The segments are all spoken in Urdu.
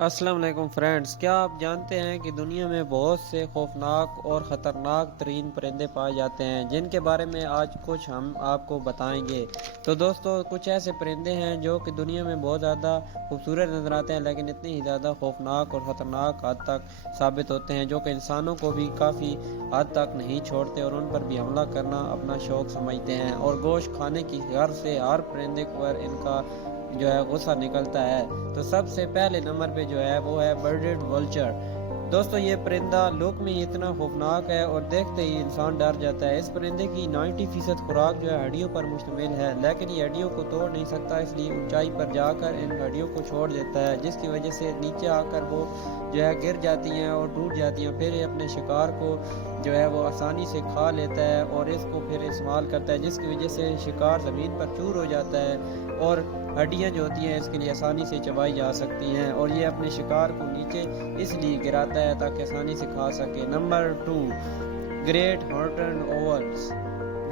السلام علیکم فرینڈز، کیا آپ جانتے ہیں کہ دنیا میں بہت سے خوفناک اور خطرناک ترین پرندے پائے جاتے ہیں جن کے بارے میں آج کچھ ہم آپ کو بتائیں گے۔ تو دوستو، کچھ ایسے پرندے ہیں جو کہ دنیا میں بہت زیادہ خوبصورت نظر آتے ہیں لیکن اتنی ہی زیادہ خوفناک اور خطرناک حد تک ثابت ہوتے ہیں جو کہ انسانوں کو بھی کافی حد تک نہیں چھوڑتے اور ان پر بھی حملہ کرنا اپنا شوق سمجھتے ہیں، اور گوشت کھانے کی غرض سے ہر پرندے پر ان کا جو ہے غصہ نکلتا ہے۔ تو سب سے پہلے نمبر پہ جو ہے وہ ہے برڈڈ ولچر۔ دوستو، یہ پرندہ لوک میں اتنا خوفناک ہے اور دیکھتے ہی انسان ڈر جاتا ہے۔ اس پرندے کی 90% خوراک جو ہے ہڈیوں پر مشتمل ہے، لیکن یہ ہڈیوں کو توڑ نہیں سکتا، اس لیے اونچائی پر جا کر ان ہڈیوں کو چھوڑ دیتا ہے، جس کی وجہ سے نیچے آ کر وہ جو ہے گر جاتی ہیں اور ٹوٹ جاتی ہیں۔ پھر یہ اپنے شکار کو جو ہے وہ آسانی سے کھا لیتا ہے اور اس کو پھر استعمال کرتا ہے، جس کی وجہ سے شکار زمین پر چور ہو جاتا ہے اور ہڈیاں جو ہوتی ہیں اس کے لیے آسانی سے چبائی جا سکتی ہیں، اور یہ اپنے شکار کو نیچے اس لیے گراتا ہے تاکہ آسانی سے کھا سکے۔ Number 2، great horned owls.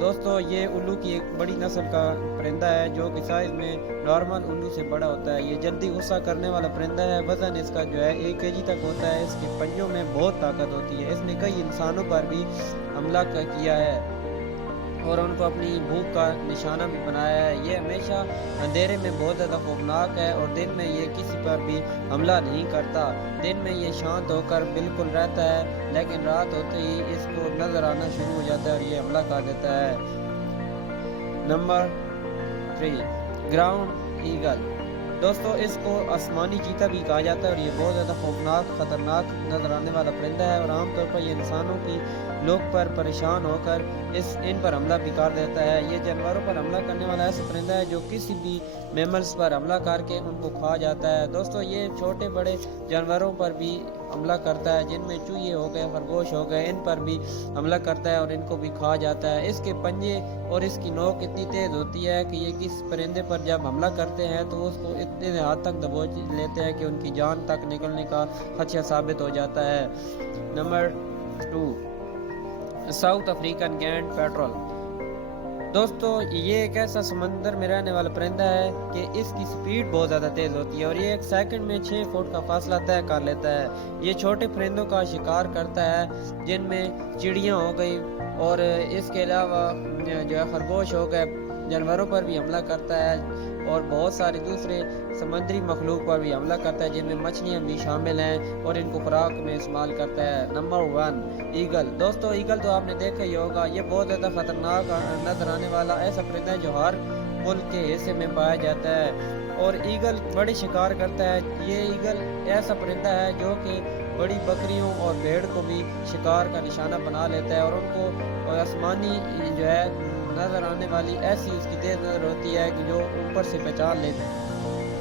دوستو، یہ الو کی ایک بڑی نسل کا پرندہ ہے جو کہ سائز میں نارمل الو سے بڑا ہوتا ہے۔ یہ جلدی غصہ کرنے والا پرندہ ہے، وزن اس کا جو ہے 1 kg تک ہوتا ہے۔ اس کے پنجوں میں بہت طاقت ہوتی ہے، اس نے کئی انسانوں پر بھی حملہ کیا ہے اور ان کو اپنی بھوک کا نشانہ بھی بنایا ہے۔ یہ ہمیشہ اندھیرے میں بہت زیادہ خوفناک ہے اور دن میں یہ کسی پر بھی حملہ نہیں کرتا۔ دن میں یہ شانت ہو کر بالکل رہتا ہے، لیکن رات ہوتے ہی اس کو نظر آنا شروع ہو جاتا ہے اور یہ حملہ کر دیتا ہے۔ Number 3، ground eagle. دوستو، اس کو آسمانی چیتا بھی کہا جاتا ہے اور یہ بہت زیادہ خوفناک خطرناک نظر آنے والا پرندہ ہے، اور عام طور پر یہ انسانوں کی لوگ پر پریشان ہو کر ان پر حملہ بھی کر دیتا ہے۔ یہ جانوروں پر حملہ کرنے والا ایسا پرندہ ہے جو کسی بھی میملز پر حملہ کر کے ان کو کھا جاتا ہے۔ دوستو، یہ چھوٹے بڑے جانوروں پر بھی حملہ کرتا ہے، جن میں چوہے ہو گئے، خرگوش ہو گئے، ان پر بھی حملہ کرتا ہے اور ان کو بھی کھا جاتا ہے۔ اس کے پنجے اور اس کی نوک اتنی تیز ہوتی ہے کہ یہ کس پرندے پر جب حملہ کرتے ہیں تو اس کو اتنے حد تک دبوچ لیتے ہیں کہ ان کی جان تک نکلنے کا خدشہ ثابت ہو جاتا ہے۔ Number 2، South African giant petrel. دوستو، یہ ایک ایسا سمندر میں رہنے والا پرندہ ہے کہ اس کی سپیڈ بہت زیادہ تیز ہوتی ہے اور یہ 1 سیکنڈ میں 6 فٹ کا فاصلہ طے کر لیتا ہے۔ یہ چھوٹے پرندوں کا شکار کرتا ہے، جن میں چڑیاں ہو گئی اور اس کے علاوہ جو ہے خرگوش ہو گئے، جانوروں پر بھی حملہ کرتا ہے اور بہت سارے دوسرے سمندری مخلوق پر بھی حملہ کرتا ہے، جن میں مچھلیاں بھی شامل ہیں، اور ان کو خوراک میں استعمال کرتا ہے۔ Number 1، eagle. دوستو، ایگل تو آپ نے دیکھا ہی ہوگا، یہ بہت زیادہ خطرناک نظر آنے والا ایسا پرندہ ہے جو ہر ملک کے حصے میں پایا جاتا ہے، اور ایگل بڑے شکار کرتا ہے۔ یہ ایگل ایسا پرندہ ہے جو کہ بڑی بکریوں اور بھیڑ کو بھی شکار کا نشانہ بنا لیتا ہے، اور ان کو آسمانی جو ہے نظر آنے والی ایسی اس کی تیز نظر ہوتی ہے کہ جو اوپر سے پہچان لیتے ہیں۔